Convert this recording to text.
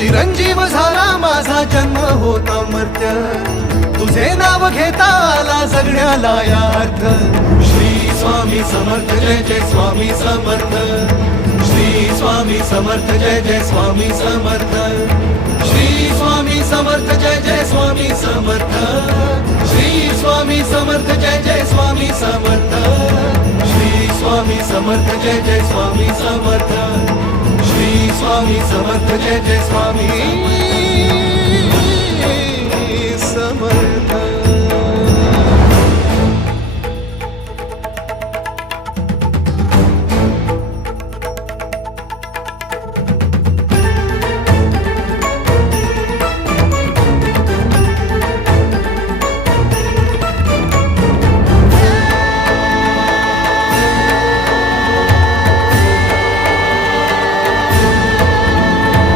चिरंजीव झाला माझा जन्म होता मर्त्य, तुझे नाव घेता आला जगण्याला या अर्थ. श्री स्वामी समर्थ जय जय स्वामी समर्थ, श्री स्वामी समर्थ जय जय स्वामी समर्थ, श्री स्वामी समर्थ जय जय स्वामी समर्थ, श्री स्वामी समर्थ जय जय स्वामी समर्थ, श्री स्वामी समर्थ जय जय स्वामी समर्थ, श्री स्वामी समर्थ जय जय स्वामी